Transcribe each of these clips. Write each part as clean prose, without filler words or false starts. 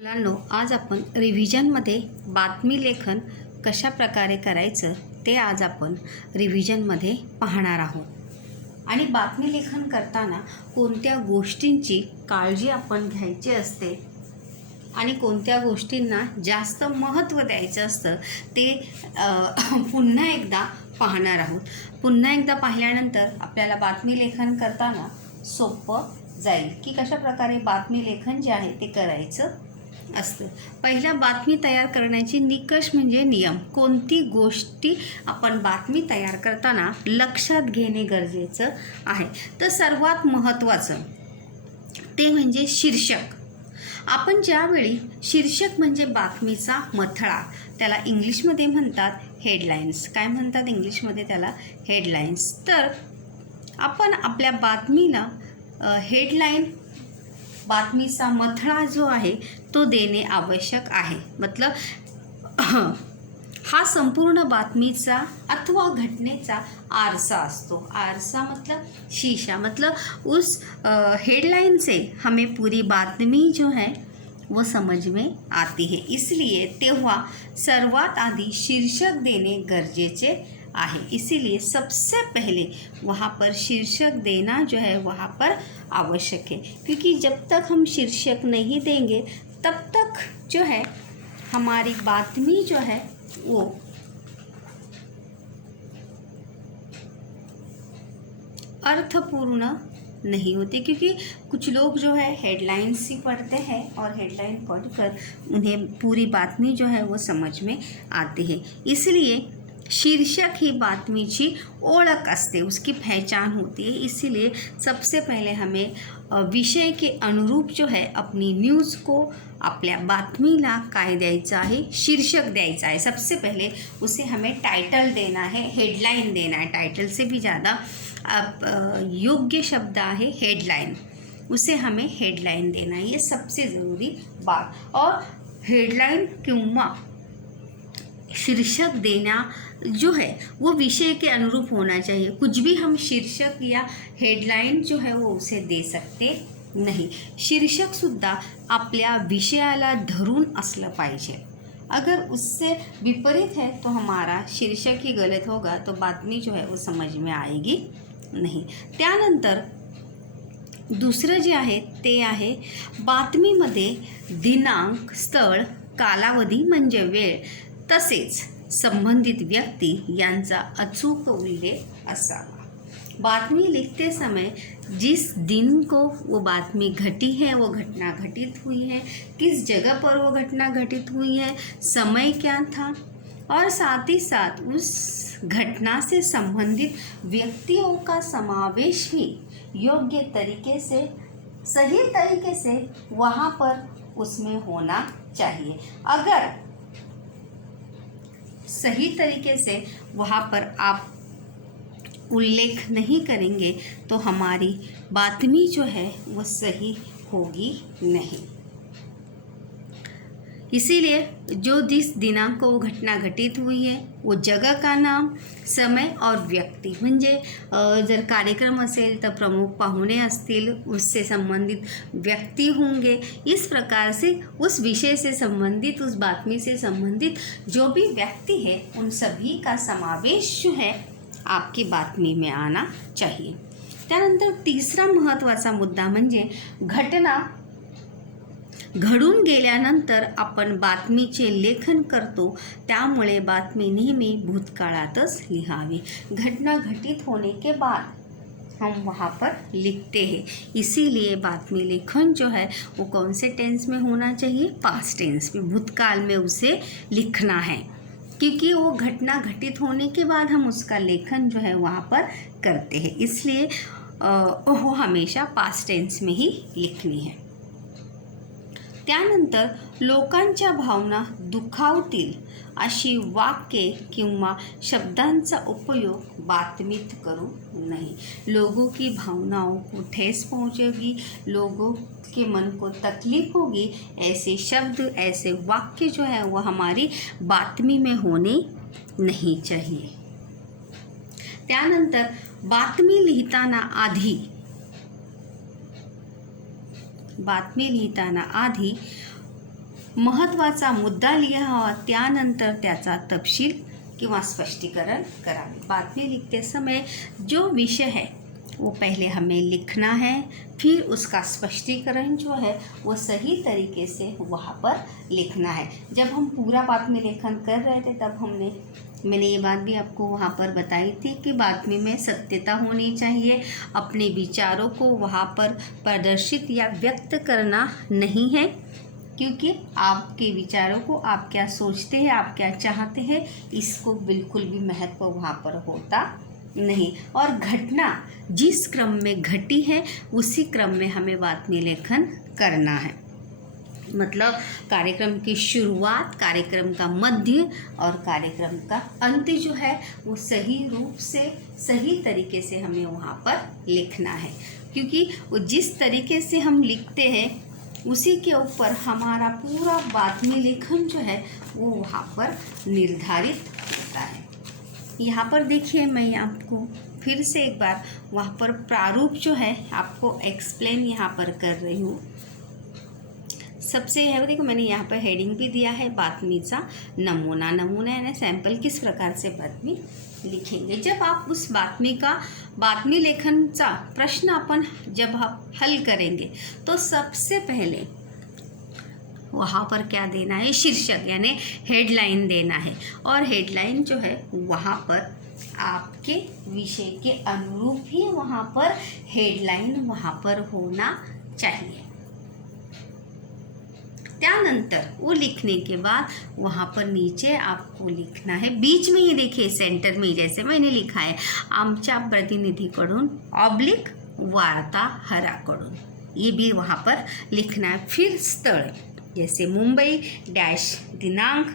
मुलांनो, आज आपण रिव्हिजनमध्ये बातमी लेखन कशा प्रकारे करायचं ते आज आपण रिव्हिजनमध्ये पाहणार आहोत. आणि बातमी लेखन करताना कोणत्या गोष्टींची काळजी आपण घ्यायची असते आणि कोणत्या गोष्टींना जास्त महत्त्व द्यायचं असतं ते पुन्हा एकदा पाहणार आहोत. पुन्हा एकदा पाहिल्यानंतर आपल्याला बातमी लेखन करताना सोपं जाईल की कशा प्रकारे बातमी लेखन जे आहे ते करायचं असतं. पहिल्या बातमी तयार करण्याची निकष म्हणजे नियम. कोणती गोष्टी आपण बातमी तयार करताना लक्षात घेणे गरजेचं आहे. तर सर्वात महत्त्वाचं ते म्हणजे शीर्षक. आपण ज्यावेळी शीर्षक म्हणजे बातमीचा मथळा, त्याला इंग्लिशमध्ये म्हणतात हेडलाईन्स. काय म्हणतात इंग्लिशमध्ये त्याला? हेडलाईन्स. तर आपण आपल्या बातमीला हेडलाईन, बातमीचा मथळा जो आहे तो देणे आवश्यक आहे. मतलब हा संपूर्ण बातमीचा अथवा घटनेचा आरसा असतो. आरसा मतलब शीशा. मतलब उस हेडलाइन से हमें पूरी बातमी जो है वो समझ में आती है. इसलिए तेव्हा सर्वात आधी शीर्षक देणे गरजेचे आहे. इसीलिए सबसे पहले वहाँ पर शीर्षक देना जो है वहाँ पर आवश्यक है. क्योंकि जब तक हम शीर्षक नहीं देंगे तब तक जो है हमारी बातमी जो है वो अर्थपूर्ण नहीं होती. क्योंकि कुछ लोग जो है हेडलाइंस ही पढ़ते हैं और हेडलाइन पढ़कर उन्हें पूरी बातमी जो है वो समझ में आती है. इसलिए शीर्षक ही बातमीची ओळख असते, उसकी पहचान होती है. इसीलिए सबसे पहले हमें विषय के अनुरूप जो है अपनी न्यूज़ को, आपल्या बातमीला काय द्यायचं आहे? शीर्षक द्यायचं आहे. सबसे पहले उसे हमें टाइटल देना है, हेडलाइन देना है. टाइटल से भी ज़्यादा योग्य शब्द आहे हेडलाइन. उसे हमें हेडलाइन देना है. ये सबसे ज़रूरी बात. और हेडलाइन किंवा शीर्षक देना जो है वो विषय के अनुरूप होना चाहिए. कुछ भी हम शीर्षक या हेडलाइन जो है वो उसे दे सकते नहीं. शीर्षकसुद्धा आपल्या विषयाला धरून असलं पाहिजे. अगर उससे विपरीत है तो हमारा शीर्षक ही गलत होगा, तो बातमी जो है वो समझ में आएगी नहीं. त्यानंतर दुसरं जे आहे ते आहे बातमीमध्ये दिनांक, स्थळ, कालावधी म्हणजे वेळ तसेच संबंधित व्यक्ति यांचा अचूक उल्लेख असावा. बातमी लिखते समय जिस दिन को वो बातमी घटी है, वो घटना घटित हुई है, किस जगह पर वो घटना घटित हुई है, समय क्या था, और साथ ही साथ उस घटना से संबंधित व्यक्तियों का समावेश भी योग्य तरीके से, सही तरीके से वहाँ पर उसमें होना चाहिए. अगर सही तरीके से वहाँ पर आप उल्लेख नहीं करेंगे तो हमारी बातमी जो है वो सही होगी नहीं. इसीलिए जो जिस दिनांक को वो घटना घटित हुई है वो जगह का नाम, समय और व्यक्ती. म्हणजे जर कार्यक्रम असेल तर प्रमुख पाहुणे असतील, उससे संबंधित व्यक्ति होंगे. इस प्रकार से उस विषय से संबंधित, उस बातमी से संबंधित जो भी व्यक्ति है उन सभी का समावेश जो है आपकी बातमी में आना चाहिए. त्यानंतर तिसरा महत्त्वाचा मुद्दा म्हणजे घटना घडून गेल्यानंतर आपण बातमीचे लेखन करतो, त्यामुळे बातमी नेहमी भूतकाळातच लिहावी. घटना घटित होने के बाद हम वहाँ पर लिखते हैं. इसीलिए बातमी लेखन जो है वो कौन से टेंस में होना चाहिए? पास्ट टेंस में, भूतकाल में उसे लिखना है. क्योंकि वो घटना घटित होने के बाद हम उसका लेखन जो है वहाँ पर करते हैं. इसलिए वो हमेशा पास्ट टेंस में ही लिखनी है. त्यानंतर लोकांच्या भावना दुखावतील अशी वाक्ये किंवा शब्दांचा उपयोग बातमीत करू नहीं. लोगों की भावनाओं को ठेस पहुंचेगी, लोगों के मन को तकलीफ होगी, ऐसे शब्द, ऐसे वाक्य जो है वो हमारी बातमी में होने नहीं चाहिए. त्यानंतर बातमी लिहिताना आधी महत्त्वाचा मुद्दा लिहावा, त्यानंतर त्याचा तपशील किंवा स्पष्टीकरण करावे। बातमी लिखते समय जो विषय है वो पहले हमें लिखना है, फिर उसका स्पष्टीकरण जो है वो सही तरीके से वहाँ पर लिखना है। जब हम पूरा बातमी लेखन कर रहे थे तब मैंने ये बात भी आपको वहाँ पर बताई थी कि बातमी में सत्यता होनी चाहिए, अपने विचारों को वहाँ पर प्रदर्शित या व्यक्त करना नहीं है, क्योंकि आपके विचारों को आप क्या सोचते हैं, आप क्या चाहते हैं, इसको बिल्कुल भी महत्व वहाँ पर होता नहीं। और घटना जिस क्रम में घटी है उसी क्रम में हमें बातमी लेखन करना है। मतलब कार्यक्रम की शुरुआत, कार्यक्रम का मध्य और कार्यक्रम का अंत जो है वो सही रूप से, सही तरीके से हमें वहाँ पर लिखना है, क्योंकि वो जिस तरीके से हम लिखते हैं उसी के ऊपर हमारा पूरा बातमी लेखन जो है वो वहाँ पर निर्धारित होता है। यहाँ पर देखिए, मैं आपको फिर से एक बार वहाँ पर प्रारूप जो है आपको एक्सप्लेन यहाँ पर कर रही हूँ। सबसे है देखो, मैंने यहाँ पर हेडिंग भी दिया है, बातमीचा नमूना। नमूना यानी सैंपल, किस प्रकार से बातमी लिखेंगे। जब आप उस बातमी लेखनचा प्रश्न अपन जब आप हल करेंगे तो सबसे पहले वहाँ पर क्या देना है, शीर्षक यानी हेडलाइन देना है। और हेडलाइन जो है वहाँ पर आपके विषय के अनुरूप ही वहाँ पर हेडलाइन वहाँ पर होना चाहिए। त्यानंतर वो लिखने के बाद वहाँ पर नीचे आपको लिखना है, बीच में ही देखिए सेंटर में जैसे मैंने लिखा है, आमच्या प्रतिनिधीकडून ऑब्लिक वार्ताहराकडून, ये भी वहाँ पर लिखना है। फिर स्थल जैसे मुंबई डैश दिनांक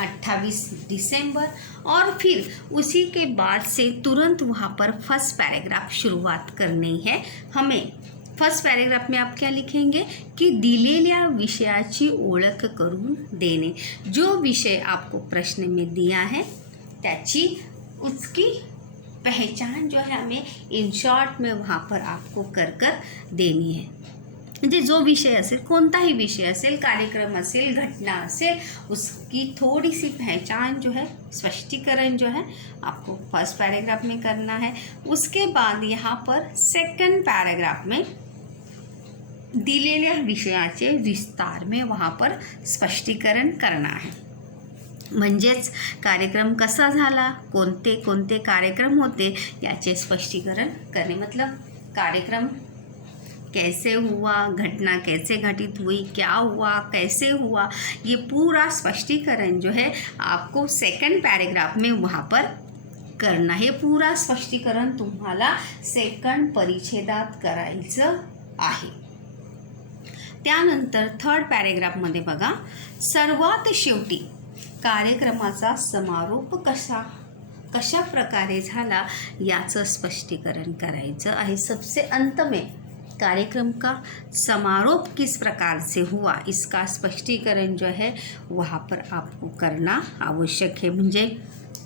28 दिसंबर, और फिर उसी के बाद से तुरंत वहाँ पर फर्स्ट पैराग्राफ शुरुआत करनी है हमें। फर्स्ट पैराग्राफ में आप क्या लिखेंगे कि दिलेल्या विषयाची ओळख करून देणे। जो विषय आपको प्रश्न में दिया है त्याची उसकी पहचान जो है हमें इन शॉर्ट में वहाँ पर आपको कर देनी है। म्हणजे जो विषय असेल, कोणताही विषय असेल, कार्यक्रम असेल, घटना असेल, उसकी थोड़ी सी पहचान जो है, स्पष्टीकरण जो है आपको फर्स्ट पैराग्राफ में करना है। उसके बाद यहाँ पर सेकंड पैराग्राफ में दिलेल्या विषयाचे विस्तार में वहाँ पर स्पष्टीकरण करना है। म्हणजेच कार्यक्रम कसा झाला, कोणते कोणते कार्यक्रम होते याचे स्पष्टीकरण करने। मतलब कार्यक्रम कैसे हुआ, घटना कैसे घटित हुई, क्या हुआ, कैसे हुआ, ये पूरा स्पष्टीकरण जो है आपको सेकंड पैराग्राफ में वहाँ पर करना है। पूरा स्पष्टीकरण तुम्हाला सेकंड परिच्छेदात करायचं आहे। त्यानंतर थर्ड पॅरेग्राफमध्ये बघा, सर्वात शेवटी कार्यक्रमाचा समारोप कशा प्रकारे झाला याचं स्पष्टीकरण करायचं आहे। सबसे अंत में कार्यक्रम का समारोप किस प्रकार से हुआ, इसका स्पष्टीकरण जो है वहाँ पर आपको करना आवश्यक है। म्हणजे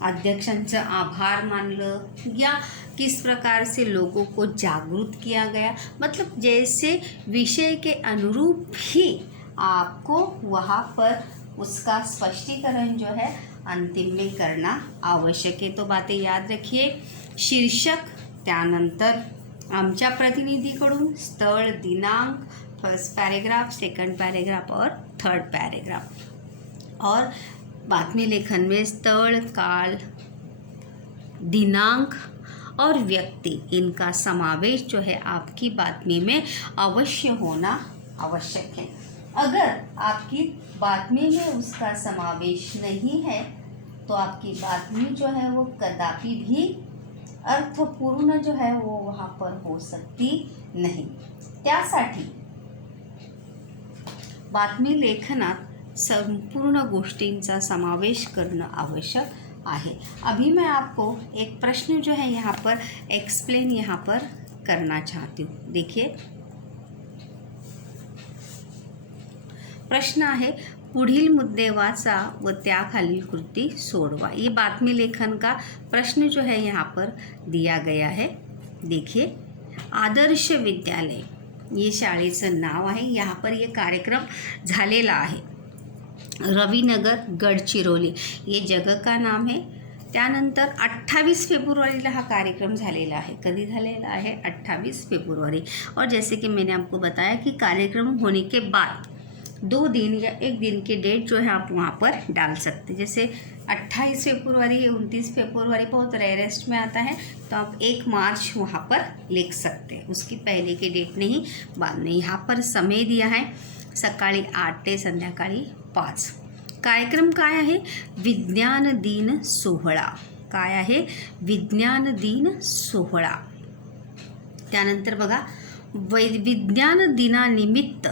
अध्यक्षांचं आभार मानलं या किस प्रकार से लोगों को जागरूक किया गया, मतलब जैसे विषय के अनुरूप ही आपको वहाँ पर उसका स्पष्टीकरण जो है अंतिम में करना आवश्यक है। तो बातें याद रखिए, शीर्षक, त्यानंतर आमच्या प्रतिनिधीकडून, स्थळ, दिनांक, फर्स्ट पैराग्राफ, सेकंड पैराग्राफ और थर्ड पैराग्राफ। और बातमी लेखन में स्थल, काल, दिनांक और व्यक्ति, इनका समावेश जो है आपकी बातमी में अवश्य होना आवश्यक है। अगर आपकी बातमी में उसका समावेश नहीं है तो आपकी बातमी जो है वो कदापि भी अर्थपूर्ण जो है वो वहाँ पर हो सकती नहीं। त्यासाठी बातमी लेखनात संपूर्ण गोष्टींचा समावेश करणं आवश्यक आहे। अभी मैं आपको एक प्रश्न जो है यहाँ पर एक्सप्लेन यहाँ पर करना चाहती हूँ। देखिए प्रश्न आहे, पुढील मुद्दे वाचा व त्याखालील कृती सोडवा। ये बातमी लेखन का प्रश्न जो है यहाँ पर दिया गया है। देखिए, आदर्श विद्यालय ये शाळेचं नाव आहे. यहाँ पर ये कार्यक्रम झालेला आहे. रविनगर गडचिरोली ये जगह का नाम है. त्यानंतर 28 फेब्रुवारीला हा कार्यक्रम झालेला आहे. कधी झालेला आहे? 28 फेब्रुवारी. और जैसे कि मैंने आपको बताया कि कार्यक्रम होने के बाद 2 दिन या 1 दिन के डेट जो है आप वहाँ पर डाल सकते हैं. जैसे 28 फरवरी, 29 फरवरी बहुत रेयरेस्ट में आता है, तो आप 1 मार्च वहाँ पर लिख सकते हैं. उसकी पहले की डेट नहीं, बाद में. यहाँ पर समय दिया है सकाळी 8 ते संध्याकाळी 5. कार्यक्रम काय आहे? विज्ञान दिन सोहळा. काय आहे? विज्ञान दिन सोहळा. त्यानंतर बघा, विज्ञान दिनानिमित्त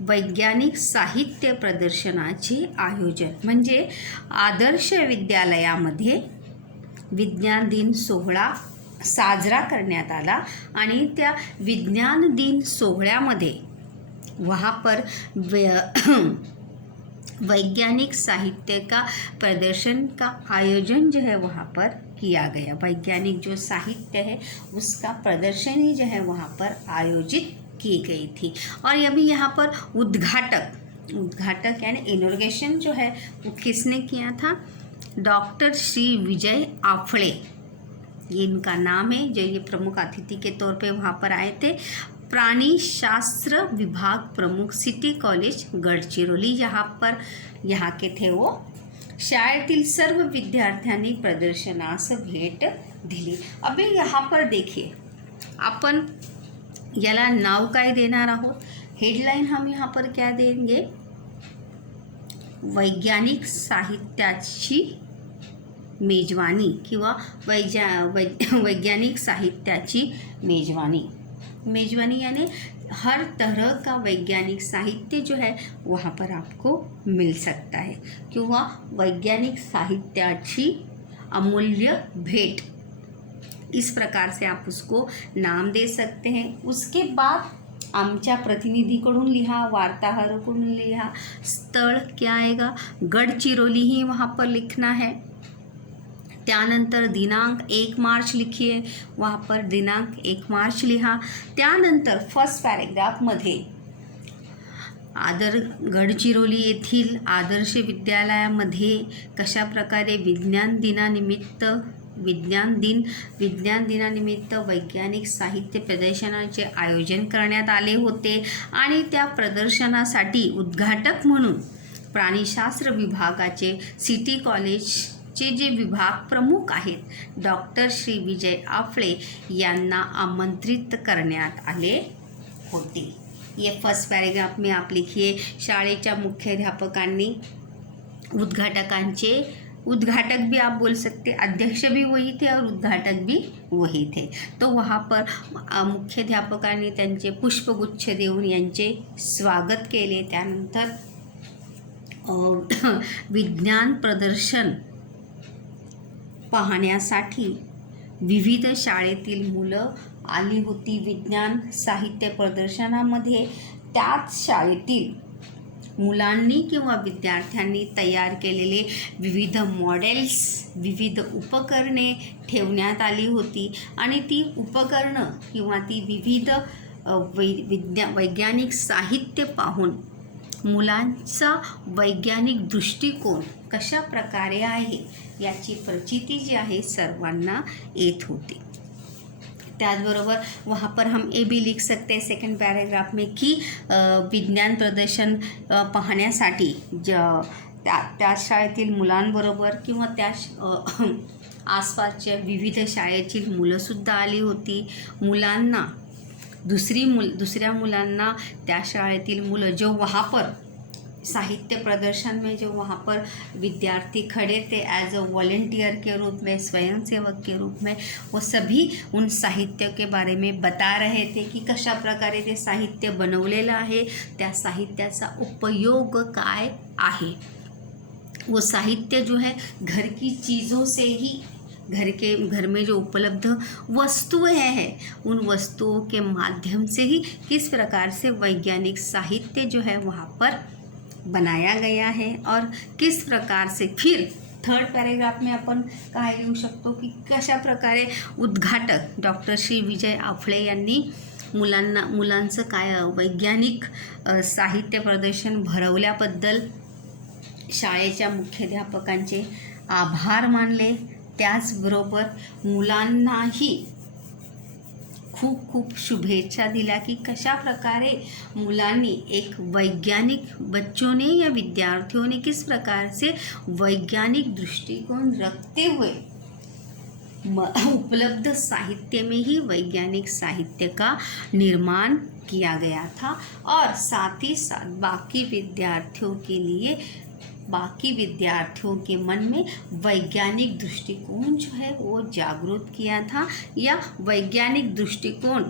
वैज्ञानिक साहित्य प्रदर्शनाचे आयोजन. म्हणजे आदर्श विद्यालयामध्ये विज्ञान दिन सोहळा साजरा करण्यात आला आणि त्या विज्ञान दिन सोहळ्यामध्ये वहाँ पर वैज्ञानिक साहित्य का प्रदर्शन का आयोजन जो है वहाँ पर किया गया. वैज्ञानिक जो साहित्य है उसका प्रदर्शन ही जो है वहाँ पर आयोजित की गई थी. और अभी यहाँ पर उद्घाटक यानी इनॉग्रेशन जो है वो किसने किया था? डॉक्टर श्री विजय आफळे, ये इनका नाम है, जो ये प्रमुख अतिथि के तौर पे वहाँ पर आए थे. प्राणी शास्त्र विभाग प्रमुख, सिटी कॉलेज गडचिरोली, यहाँ के थे वो. शाळेतील सर्व विद्यार्थ्यांनी प्रदर्शनास भेट दिली. अभी यहाँ पर देखिए, अपन याला नाव काय देणार आहोत? हेडलाईन हम यहाँ पर क्या देंगे? वैज्ञानिक साहित्याची मेजवानी किंवा वैज्ञानिक साहित्याची मेजवानी. मेजवानी यानी हर तरह का वैज्ञानिक साहित्य जो है वहाँ पर आपको मिल सकता है, किंवा वैज्ञानिक साहित्याची अमूल्य भेट. इस प्रकार से आप उसको नाम दे सकते हैं. उसके बाद आमच्या प्रतिनिधीकडून लिहा, वार्ताहराकडून लिहा. स्थळ क्या आएगा? गडचिरोली ही वहाँ पर लिखना है. त्यानंतर दिनांक 1 मार्च लिखिए, वहाँ पर दिनांक 1 मार्च लिहा. त्यानंतर फर्स्ट पॅरेग्राफमध्ये गडचिरोली येथील आदर्श विद्यालयामध्ये कशा प्रकारे विज्ञान दिनानिमित्त वैज्ञानिक साहित्य प्रदर्शनाचे आयोजन करण्यात आले होते आणि त्या प्रदर्शनासाठी उद्घाटक म्हणून प्राणीशास्त्र विभागाचे सिटी कॉलेजचे जे विभाग प्रमुख आहेत डॉक्टर श्री विजय आफळे यांना आमंत्रित करण्यात आले होते. ये फर्स्ट पैराग्राफ में आप लिखिए. शाळेच्या मुख्याध्यापकांनी उद्घाटक भी आप बोल सकते, अध्यक्ष भी वही थे और उद्घाटक भी वही थे. तो वहाँ पर मुख्याध्यापकांनी त्यांचे पुष्पगुच्छ देऊन यांचे स्वागत केले. त्यानंतर विज्ञान प्रदर्शन पाहण्यासाठी विविध शाळेतील मुलं आली होती. विज्ञान साहित्य प्रदर्शनामध्ये त्याच शाळेतील मुलांनी किंवा विद्यार्थ्यांनी तयार केलेले विविध मॉडेल्स, विविध उपकरणे ठेवण्यात आली होती आणि ती उपकरणं किंवा ती विविध वैज्ञानिक साहित्य पाहून मुलांचा वैज्ञानिक दृष्टिकोन कशा प्रकारे आहे याची प्रचिती जी आहे सर्वांना येत होती. त्याचबरोबर वहाँ पर हम ये भी लिख सकते हैं सेकंड पैराग्राफ में कि विज्ञान प्रदर्शन पाहण्यासाठी त्या शाळेतील मुलांबरोबर किंवा त्या आसपासच्या विविध शाळेतील मुलंसुद्धा आली होती. मुलांना दुसऱ्या मुलांना त्या शाळेतील मुलं जो वहाँ पर साहित्य प्रदर्शन में जो वहाँ पर विद्यार्थी खड़े थे एज अ वॉलंटियर के रूप में, स्वयंसेवक के रूप में, वो सभी उन साहित्य के बारे में बता रहे थे की कशा प्रकारे ते साहित्य बनवलेलं आहे, त्या साहित्याचा उपयोग काय आहे. वो साहित्य जो है घर की चीज़ों से ही, घर में जो उपलब्ध वस्तुएं हैं उन वस्तुओं के माध्यम से ही किस प्रकार से वैज्ञानिक साहित्य जो है वहाँ पर बनाया गया है और किस प्रकार से. फिर थर्ड पैराग्राफ में आपण काय लिहू शकतो की कशा प्रकारे उद्घाटक डॉक्टर श्री विजय आफळे यांनी मुलांचं काय वैज्ञानिक साहित्य प्रदर्शन भरवल्याबद्दल शाळेच्या मुख्याध्यापकांचे आभार मानले. त्याचबरोबर मुलांनाही खूप खूप शुभेच्छा दिल्या की कशा प्रकारे मुलांनी एक वैज्ञानिक बच्चों ने या विद्यार्थियों ने किस प्रकार से वैज्ञानिक दृष्टिकोण रखते हुए उपलब्ध साहित्य में ही वैज्ञानिक साहित्य का निर्माण किया गया था और साथ ही साथ बाकी विद्यार्थियों के मन में वैज्ञानिक दृष्टिकोण जो है वो जागरूक किया था या वैज्ञानिक दृष्टिकोण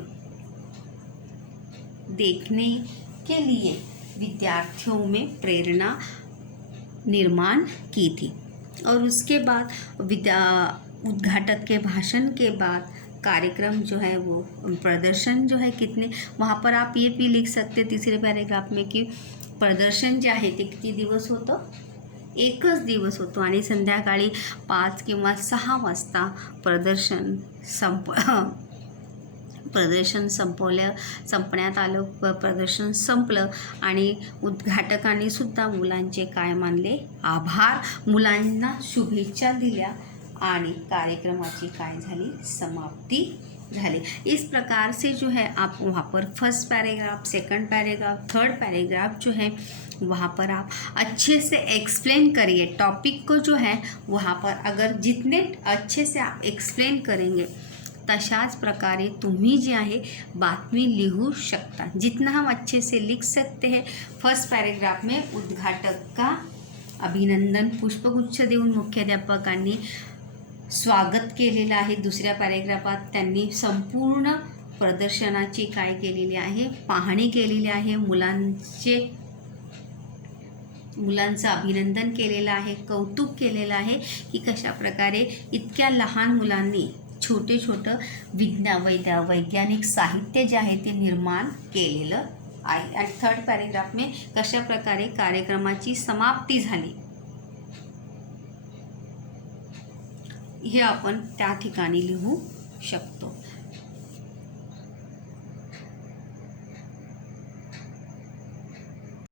देखने के लिए विद्यार्थियों में प्रेरणा निर्माण की थी. और उसके बाद उद्घाटक के भाषण के बाद कार्यक्रम जो है वो प्रदर्शन जो है कितने, वहाँ पर आप ये भी लिख सकते तीसरे पॅरेग्राफ में की प्रदर्शन जे आहे ते किती दिवस होतं, एकच दिवस होतो आणि संध्याकाळी 5 किंवा 6 वाजता प्रदर्शन संपण्यात आलं. प्रदर्शन संपलं आणि उद्घाटकांनी सुद्धा मुलांचे काय मानले, आभार, मुलांना शुभेच्छा दिल्या आणि कार्यक्रमाची काय झाली, समाप्ती झाली. इस प्रकार से जो है आप वहाँ पर first paragraph, second paragraph, third paragraph जो है वहाँ पर आप अच्छे से एक्सप्लेन करिए टॉपिक को जो है. वहाँ पर अगर जितने अच्छे से आप एक्सप्लेन करेंगे तशाच प्रकारे तुम्ही जे आहे बातमी लिहू शकता. जितना हम अच्छे से लिख सकते हैं. फर्स्ट पैराग्राफ में उद्घाटक का अभिनंदन पुष्पगुच्छ देऊन मुख्याध्यापकांनी स्वागत केलेलं आहे. दुसऱ्या पॅरेग्राफात त्यांनी संपूर्ण प्रदर्शनाची काय केलेली आहे, पाहणी केलेली आहे. मुलांचं अभिनंदन केलेलं आहे, कौतुक केलेलं आहे की कशा प्रकारे इतक्या लहान मुलांनी छोटे वैज्ञानिक साहित्य जे आहे ते निर्माण केलेलं आहे. आणि थर्ड पॅरेग्राफ में कशा प्रकारे कार्यक्रमाची समाप्ती झाली हे आपण त्या ठिकाणी लिहू शकतो.